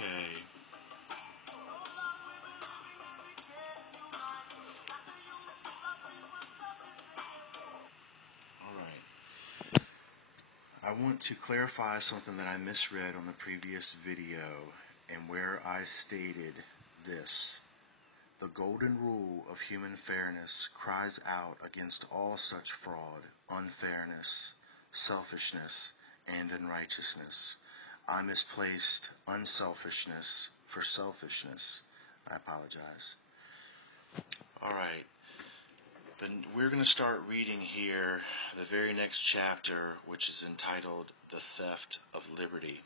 Okay. All right. I want to clarify something that I misread on the previous video, and where I stated this. The golden rule of human fairness cries out against all such fraud, unfairness, selfishness, and unrighteousness. I misplaced unselfishness for selfishness. I apologize. All right. Then we're going to start reading here the very next chapter, which is entitled The Theft of Liberty.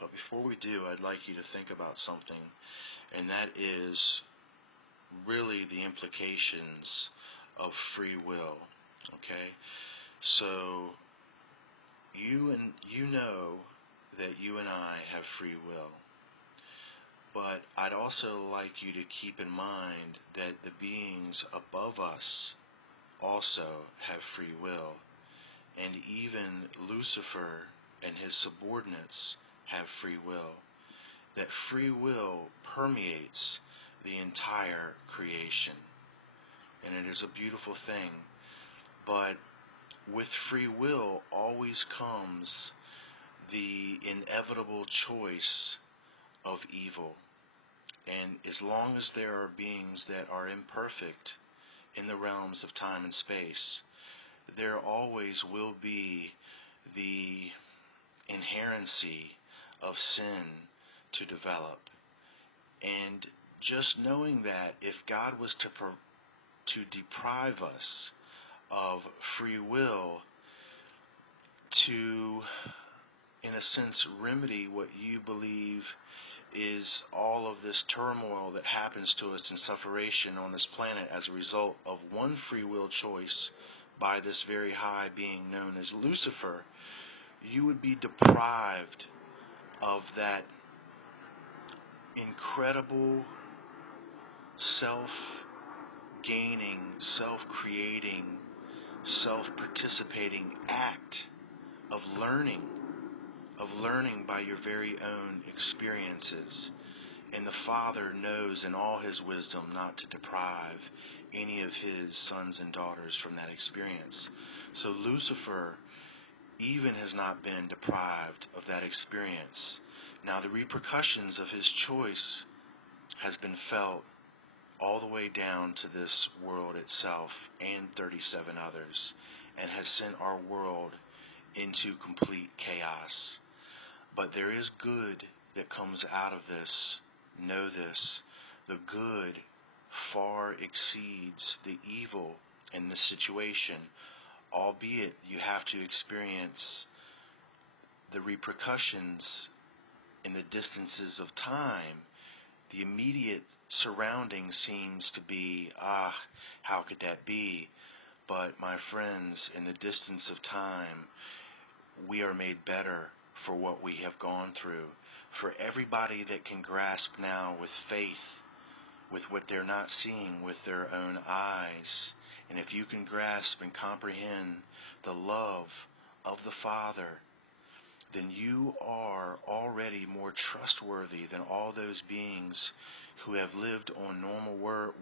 But before we do, I'd like you to think about something, and that is really the implications of free will. Okay? So you know that you and I have free will. But I'd also like you to keep in mind that the beings above us also have free will. And even Lucifer and his subordinates have free will. That free will permeates the entire creation. And it is a beautiful thing. But with free will always comes the inevitable choice of evil. And as long as there are beings that are imperfect in the realms of time and space, there always will be the inherency of sin to develop. And just knowing that if God was to deprive us of free will to, in a sense, remedy what you believe is all of this turmoil that happens to us in sufferation on this planet as a result of one free will choice by this very high being known as Lucifer, you would be deprived of that incredible self-gaining, self-creating, self-participating act of learning by your very own experiences. And the Father knows in all his wisdom not to deprive any of his sons and daughters from that experience. So Lucifer even has not been deprived of that experience. Now the repercussions of his choice has been felt all the way down to this world itself and 37 others, and has sent our world into complete chaos. But there is good that comes out of this. Know this. The good far exceeds the evil in this situation, albeit you have to experience the repercussions in the distances of time. The immediate surrounding seems to be, how could that be? But my friends, in the distance of time, we are made better for what we have gone through. For everybody that can grasp now with faith, with what they're not seeing with their own eyes, and if you can grasp and comprehend the love of the Father, then you are already more trustworthy than all those beings who have lived on normal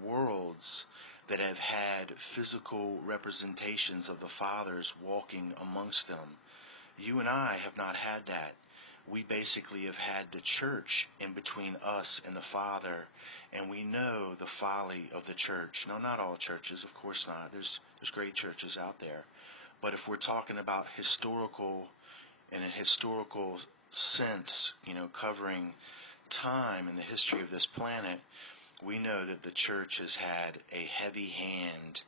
worlds that have had physical representations of the fathers walking amongst them. You and I have not had that. We basically have had the church in between us and the Father, and we know the folly of the church. Now, not all churches, of course not. There's great churches out there. But if we're talking about historical, in a historical sense, covering time and the history of this planet, we know that the church has had a heavy hand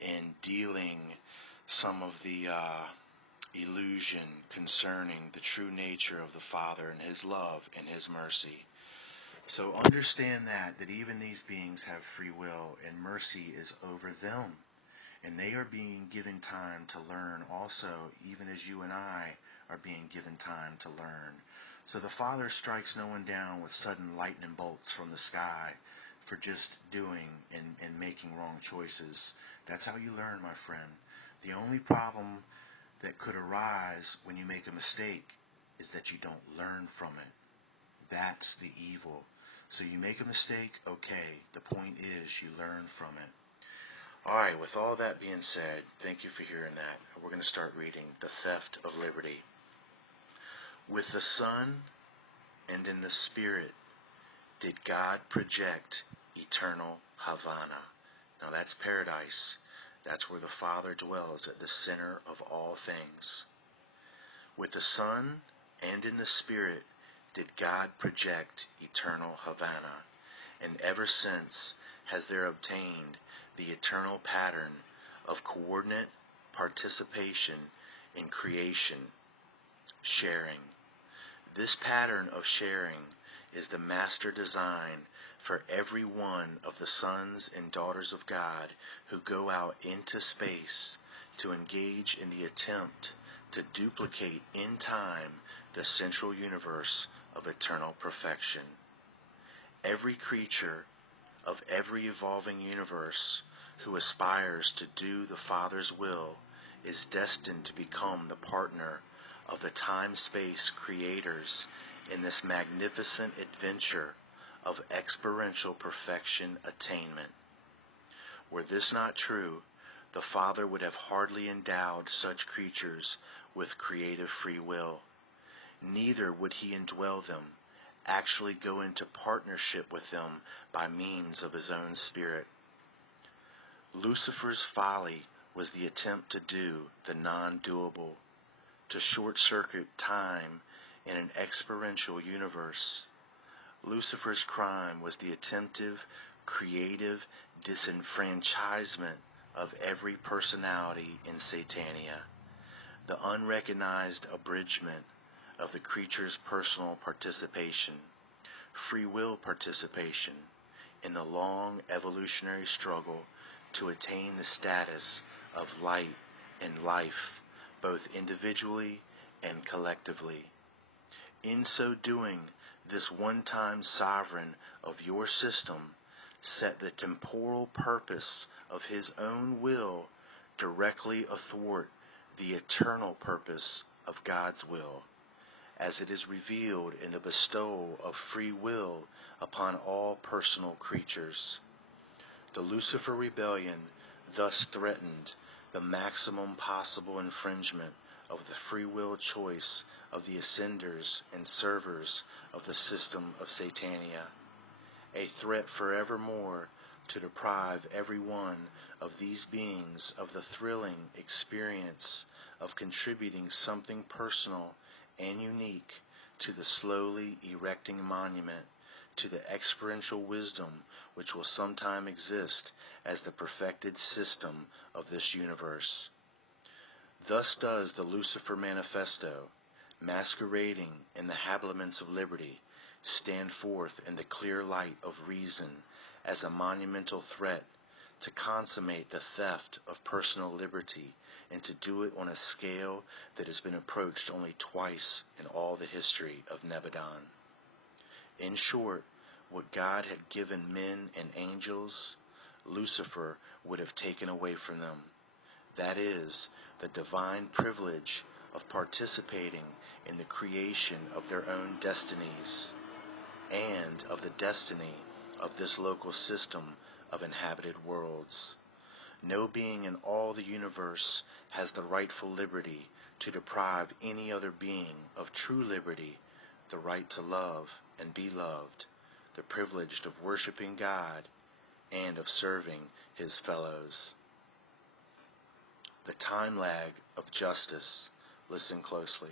in dealing some of the illusion concerning the true nature of the Father and his love and his mercy. So understand that even these beings have free will, and mercy is over them, and they are being given time to learn also, even as you and I are being given time to learn. So the Father strikes no one down with sudden lightning bolts from the sky for just doing and making wrong choices. That's how you learn, my friend. The only problem that could arise when you make a mistake is that you don't learn from it. That's the evil. So you make a mistake, okay. The point is you learn from it. All right, with all that being said, thank you for hearing that. We're going to start reading The Theft of Liberty. With the Son and in the Spirit did God project eternal Havana. Now that's paradise. That's where the Father dwells at the center of all things. With the Son and in the Spirit did God project eternal Havana, and ever since has there obtained the eternal pattern of coordinate participation in creation, sharing. This pattern of sharing is the master design for every one of the sons and daughters of God who go out into space to engage in the attempt to duplicate in time the central universe of eternal perfection. Every creature of every evolving universe who aspires to do the Father's will is destined to become the partner of the time-space creators in this magnificent adventure of experiential perfection attainment. Were this not true, the Father would have hardly endowed such creatures with creative free will. Neither would he indwell them, actually go into partnership with them by means of his own Spirit. Lucifer's folly was the attempt to do the non-doable, to short-circuit time in an experiential universe. Lucifer's crime was the attempted, creative disenfranchisement of every personality in Satania, the unrecognized abridgment of the creature's personal participation, free will participation, in the long evolutionary struggle to attain the status of light and life, both individually and collectively. In so doing, this one-time sovereign of your system set the temporal purpose of his own will directly athwart the eternal purpose of God's will, as it is revealed in the bestowal of free will upon all personal creatures. The Lucifer rebellion thus threatened the maximum possible infringement of the free will choice of the ascenders and servers of the system of Satania, a threat forevermore to deprive every one of these beings of the thrilling experience of contributing something personal and unique to the slowly erecting monument to the experiential wisdom which will sometime exist as the perfected system of this universe. Thus does the Lucifer Manifesto, masquerading in the habiliments of liberty, stand forth in the clear light of reason as a monumental threat to consummate the theft of personal liberty and to do it on a scale that has been approached only twice in all the history of Nebadon. In short, what God had given men and angels, Lucifer would have taken away from them. That is, the divine privilege of participating in the creation of their own destinies and of the destiny of this local system of inhabited worlds. No being in all the universe has the rightful liberty to deprive any other being of true liberty, the right to love and be loved, the privilege of worshiping God and of serving his fellows. The time lag of justice. Listen closely.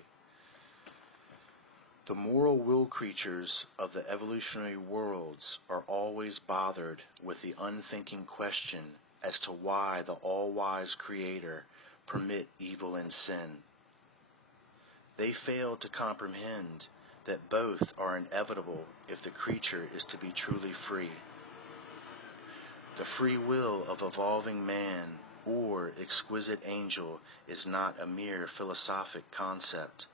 The moral will creatures of the evolutionary worlds are always bothered with the unthinking question as to why the all-wise Creator permit evil and sin. They fail to comprehend that both are inevitable if the creature is to be truly free. The free will of evolving man or exquisite angel is not a mere philosophic concept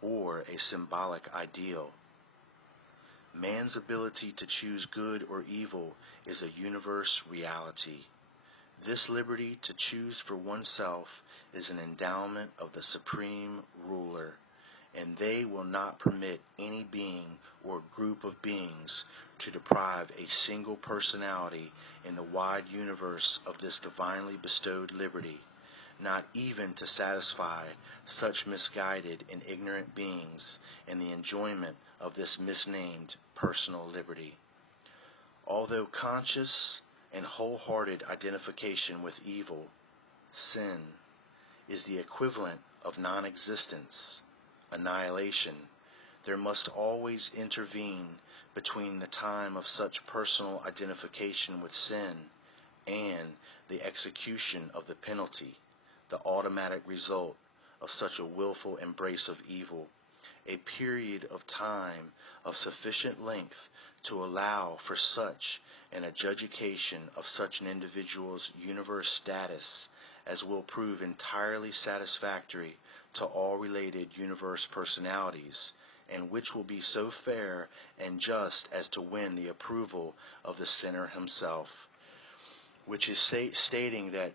or a symbolic ideal. Man's ability to choose good or evil is a universe reality. This liberty to choose for oneself is an endowment of the supreme ruler, and they will not permit any being or group of beings to deprive a single personality in the wide universe of this divinely bestowed liberty, not even to satisfy such misguided and ignorant beings in the enjoyment of this misnamed personal liberty. Although conscious and wholehearted identification with evil, sin, is the equivalent of non-existence, annihilation, there must always intervene between the time of such personal identification with sin and the execution of the penalty, the automatic result of such a willful embrace of evil, a period of time of sufficient length to allow for such an adjudication of such an individual's universe status as will prove entirely satisfactory to all related universe personalities, and which will be so fair and just as to win the approval of the sinner himself, which is stating that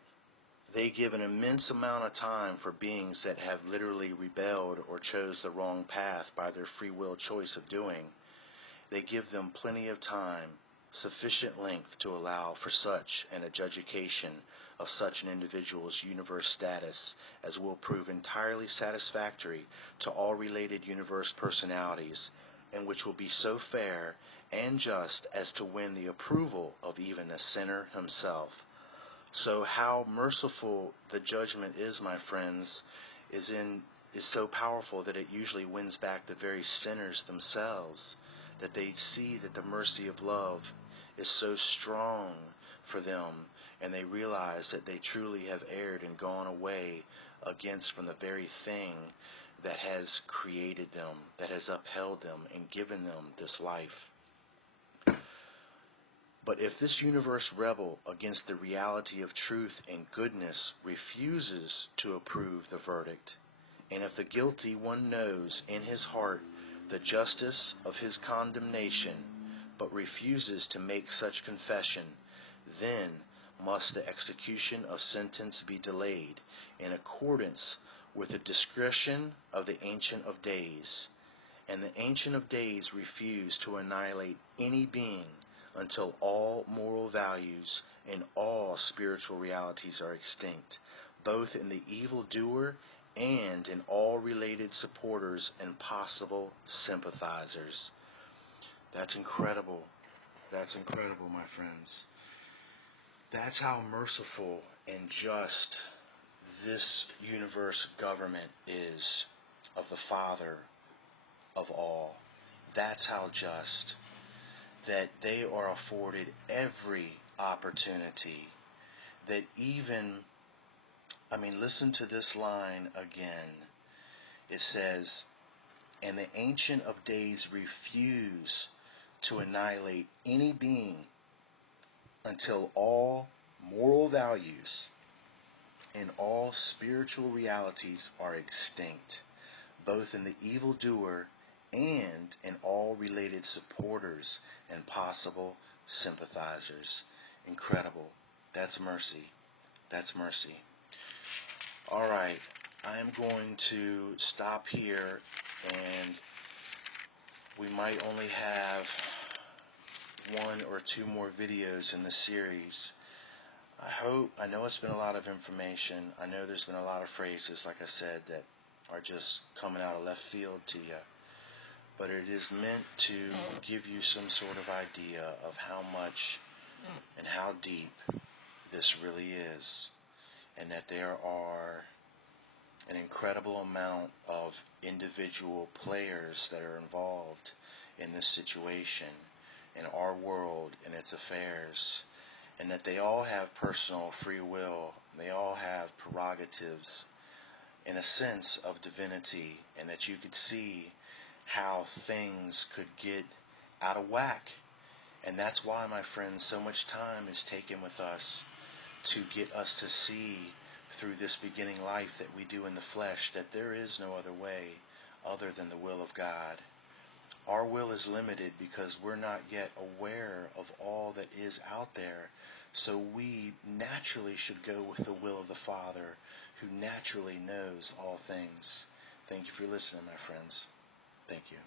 they give an immense amount of time for beings that have literally rebelled or chose the wrong path by their free will choice of doing. They give them plenty of time, sufficient length to allow for such an adjudication of such an individual's universe status as will prove entirely satisfactory to all related universe personalities, and which will be so fair and just as to win the approval of even the sinner himself. So how merciful the judgment is, my friends, is so powerful that it usually wins back the very sinners themselves, that they see that the mercy of love is so strong for them, and they realize that they truly have erred and gone away against from the very thing that has created them, that has upheld them and given them this life. But if this universe rebel against the reality of truth and goodness refuses to approve the verdict, and if the guilty one knows in his heart the justice of his condemnation, but refuses to make such confession, then must the execution of sentence be delayed in accordance with the discretion of the Ancient of Days. And the Ancient of Days refused to annihilate any being until all moral values and all spiritual realities are extinct, both in the evildoer and in all related supporters and possible sympathizers. That's incredible. That's incredible, my friends. That's how merciful and just this universe government is of the Father of all. That's how just, that they are afforded every opportunity, that even, listen to this line again. It says, and the Ancient of Days refuse to annihilate any being until all moral values and all spiritual realities are extinct, both in the evildoer and in all related supporters and possible sympathizers. Incredible. That's mercy. That's mercy. All right. I am going to stop here, and we might only have one or two more videos in the series. I know it's been a lot of information. I know there's been a lot of phrases, like I said, that are just coming out of left field to you. But it is meant to give you some sort of idea of how much and how deep this really is, and that there are an incredible amount of individual players that are involved in this situation, in our world and its affairs, and that they all have personal free will. They all have prerogatives in a sense of divinity, and that you could see how things could get out of whack. And that's why, my friends, so much time is taken with us to get us to see through this beginning life that we do in the flesh that there is no other way other than the will of God. Our will is limited because we're not yet aware of all that is out there. So we naturally should go with the will of the Father, who naturally knows all things. Thank you for listening, my friends. Thank you.